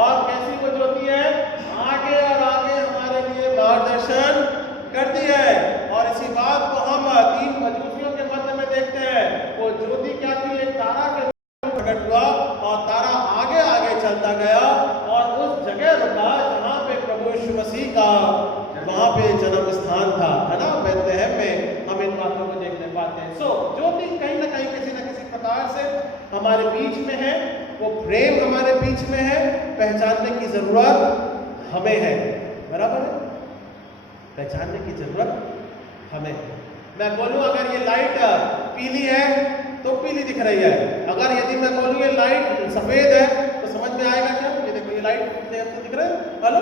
और कैसी वो ज्योति है, आगे और आगे हमारे लिए मार्गदर्शन करती है। और इसी बात को हम 3 मजूसियों के मध्य में देखते हैं। वो ज्योति क्या थी, एक तारा के प्रकट हुआ और तारा आगे आगे चलता गया और उस जगह रुका जहां पे प्रभु यीशु मसीह का वहां पे जन्म स्थान था, है ना, बेथलेहम में। हम इन बातों को देखने पाते हैं। ज्योति कहीं ना कहीं किसी न किसी प्रकार से हमारे बीच में है, वो प्रेम हमारे बीच में है, पहचानने की जरूरत हमें है, बराबर है, पहचानने की जरूरत हमें है। मैं बोलूं अगर ये लाइट पीली है तो पीली दिख रही है, अगर यदि मैं बोलूं ये लाइट सफेद है तो समझ में आएगा क्या? ये देखो ये लाइट दिख रहा है, हेलो,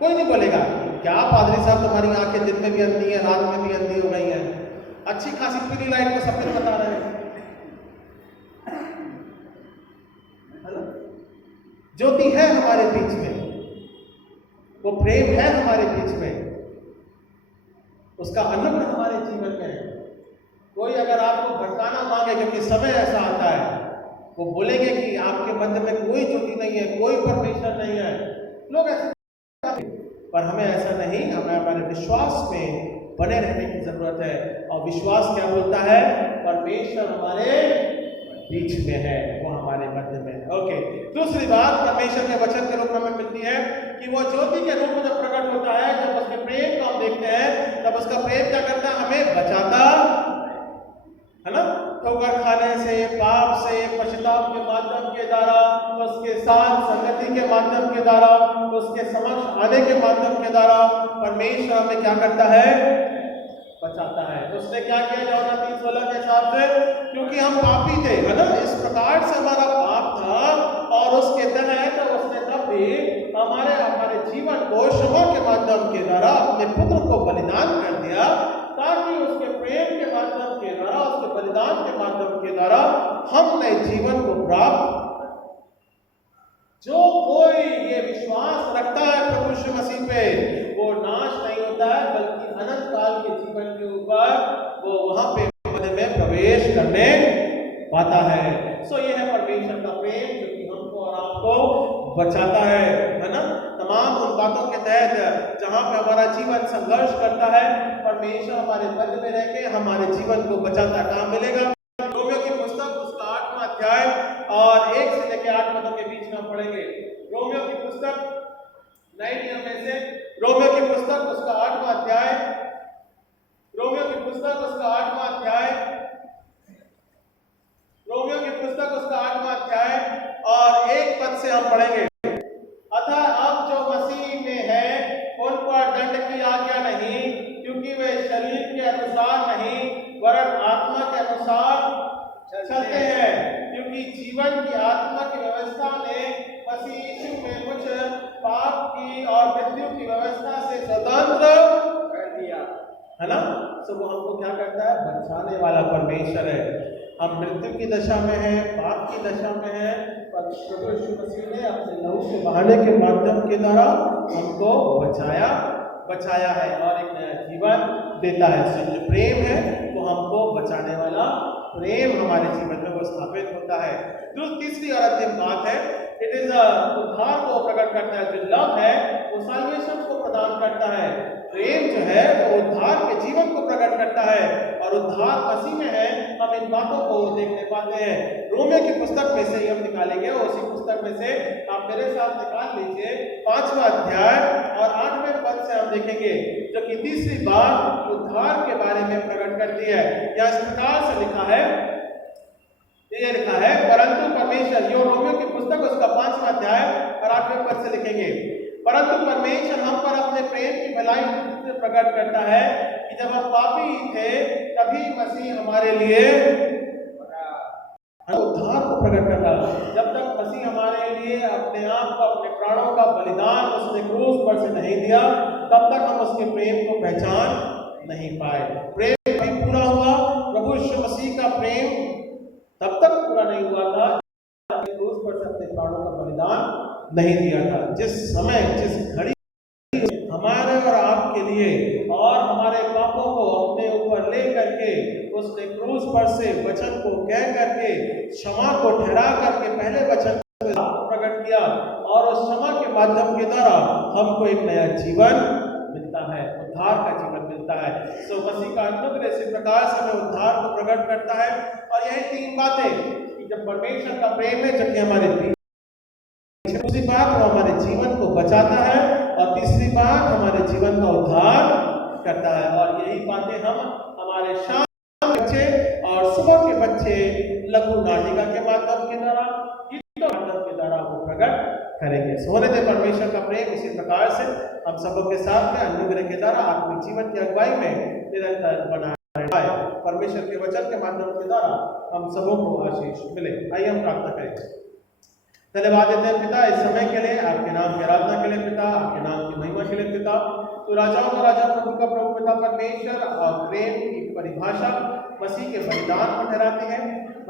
कोई नहीं बोलेगा क्या पादरी साहब तुम्हारी आंखें दिन में भी अंधी है, रात में भी अंधी हो गई है, अच्छी खासी पीली लाइट को सफेद बता रहे हैं। हेलो, ज्योति है हमारे बीच में, वो प्रेम है हमारे बीच में, उसका अनुग्रह हमारे जीवन में है। कोई अगर आपको भटकाना मांगे, क्योंकि समय ऐसा आता है, वो बोलेंगे कि आपके मध्य में कोई ज्योति नहीं है, कोई परमेश्वर नहीं है, लोग ऐसे, पर हमें ऐसा नहीं, हमें हमारे विश्वास में बने रहने की जरूरत है। और विश्वास क्या बोलता है? परमेश्वर हमारे बीच में है, वो हमारे मध्य में है। ओके, दूसरी बात परमेश्वर के वचन के रूप में हमें मिलती है कि वो ज्योति के रूप में जब प्रकट होता है, जब उसके प्रेम को हम देखते हैं, तब उसका प्रेम क्या करता है? हमें बचाता है ना, ठोकर खाने से, पाप से, पश्चाताप के माध्यम के द्वारा, उसके साथ संगति के माध्यम के द्वारा, उसके समक्ष आने के माध्यम के द्वारा परमेश्वर हमें क्या करता है? बचाता है। उसने क्या किया? यूहन्ना 3:16 के हिसाब से, क्योंकि हम पापी थे, है ना, इस प्रकार से हमारा पाप था और उसके तहत उसने तब भी हमारे जीवन को क्षमा के माध्यम के द्वारा अपने पुत्र को बलिदान कर दिया, ताकि उसके प्रेम के माध्यम के द्वारा, उसके बलिदान के माध्यम के द्वारा हम नए जीवन को प्राप्त। जो कोई ये विश्वास रखता है प्रभु यीशु मसीह पे, वो नाश नहीं होता है, बल्कि अनंत काल के जीवन के ऊपर वो वहां पे मध्य में प्रवेश करने पाता है। ये है परमेश्वर का प्रेम, जो कि हमको और आपको बचाता है ना, तमाम उन बातों के तहत जहां पे हमारा जीवन संघर्ष करता है, परमेश्वर हमारे मध्य में रह के हमारे जीवन को बचाता। कहाँ मिलेगा? रोमियो की पुस्तक उसका 8वां अध्याय और 1 से लेकर 8 पदों के बीच में हम पढ़ेंगे। रोमियो की पुस्तक, नए नियम में से रोमियो की पुस्तक उसका 8वां अध्याय, रोमियो की पुस्तक उसका 8वां अध्याय, रोमियो की पुस्तक उसका 8वां अध्याय और 1 पद से हम पढ़ेंगे। अतः अब जो मसीह में है उन पर दंड की आज्ञा नहीं, क्योंकि वे शरीर के अनुसार नहीं वरन आत्मा के अनुसार चलते हैं, क्योंकि जीवन की आत्मा की व्यवस्था ने मसीह यीशु में कुछ पाप की और मृत्यु की व्यवस्था से स्वतंत्र कर दिया, है ना। वो हमको क्या करता है? बचाने वाला परमेश्वर है। हम मृत्यु की दशा में हैं, पाप की दशा में हैं, पर प्रभु यीशु मसीह ने अपने लहू के बहाने के माध्यम के द्वारा हमको बचाया है और एक नया जीवन देता है। जो प्रेम है वो हमको बचाने वाला प्रेम हमारे जीवन में वो स्थापित होता है। जो तीसरी और अंतिम बात है, इट इज उद्धार को प्रकट करता है। जो लव है वो साल्वेशन को प्रदान करता है। प्रेम जो है वो उद्धार के जीवन को प्रकट करता है और उद्धार मसीह में है। हम इन बातों को देखने पाते हैं। रोमियो की पुस्तक में से ही हम निकालेंगे, और उसी पुस्तक में से आप मेरे साथ निकाल लीजिए 5वां अध्याय और 8वें पद से हम देखेंगे, जो कि तीसरी बात उद्धार के बारे में प्रकट करती है। या इस प्रकार से लिखा है, ये लिखा है, परंतु परमेश्वर, यो रोमियो की पुस्तक उसका 5वां अध्याय और 8वें पद से लिखेंगे, परंतु परमेश्वर हम पर अपने प्रेम की भलाई से प्रकट करता है कि जब हम पापी थे तभी मसीह हमारे लिए उद्धार को प्रकट करता है। जब तक मसीह हमारे लिए अपने आप को, अपने प्राणों का बलिदान उसने क्रूस पर से नहीं दिया, तब तक हम उसके प्रेम को पहचान नहीं पाए। प्रेम भी पूरा हुआ, प्रभु यीशु मसीह का प्रेम तब तक पूरा नहीं हुआ था क्रूस पर से अपने प्राणों का बलिदान नहीं दिया था। जिस समय, जिस घड़ी हमारे और आपके लिए और हमारे पापों को अपने ऊपर ले करके उसने क्रूस पर से वचन को कह करके, क्षमा को ठहरा करके पहले वचन प्रकट किया और उस क्षमा के माध्यम के द्वारा हमको एक नया जीवन मिलता है, उद्धार का जीवन मिलता है। सो मसीह का अनुग्रह इसी प्रकार से हमें उद्धार को प्रकट करता है। और यही तीन बातें कि जब परमेश्वर का प्रेम है, जबकि हमारे दूसरी बात वो हमारे जीवन को बचाता है और तीसरी बात हमारे जीवन का उद्धार करता है। और यही बातें हम हमारे शाम बच्चे और सुबह के बच्चे लघु नाटिका के माध्यम के द्वारा, गीतों के माध्यम के द्वारा वो प्रकट करेंगे। सोने दे परमेश्वर का प्रेम इसी प्रकार से हम सबों के साथ में अनुग्रह के द्वारा आत्मिक जीवन की अगुवाई में निरंतर बना रहे। परमेश्वर के वचन के माध्यम के द्वारा हम सबों को आशीष मिले। आइए हम प्रार्थना करें। धन्यवाद देते हैं पिता इस समय के लिए, आपके नाम की आराधना के लिए पिता, आपके नाम की महिमा के लिए पिता। तो राजाओं का राजा, प्रभु का प्रभु पिता परमेश्वर और प्रेम की परिभाषा मसीह के बलिदान को ठहराती है,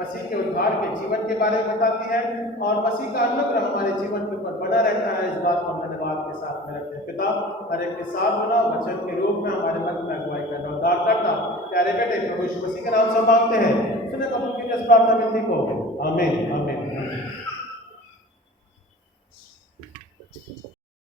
मसीह के उद्धार के जीवन के बारे में बताती है और मसीह का अनुग्रह हमारे जीवन के ऊपर बना रहता है। इस बात को हम धन्यवाद के साथ में रखते हैं पिता। हर एक के साथ होना, वचन के रूप में हमारे मन में अगुवाई करना, उद्धार करना, प्यारे बेटे प्रभु यीशु मसीह के नाम से मांगते हैं। सुने प्रभु की इस प्रार्थना विनती को, आमीन।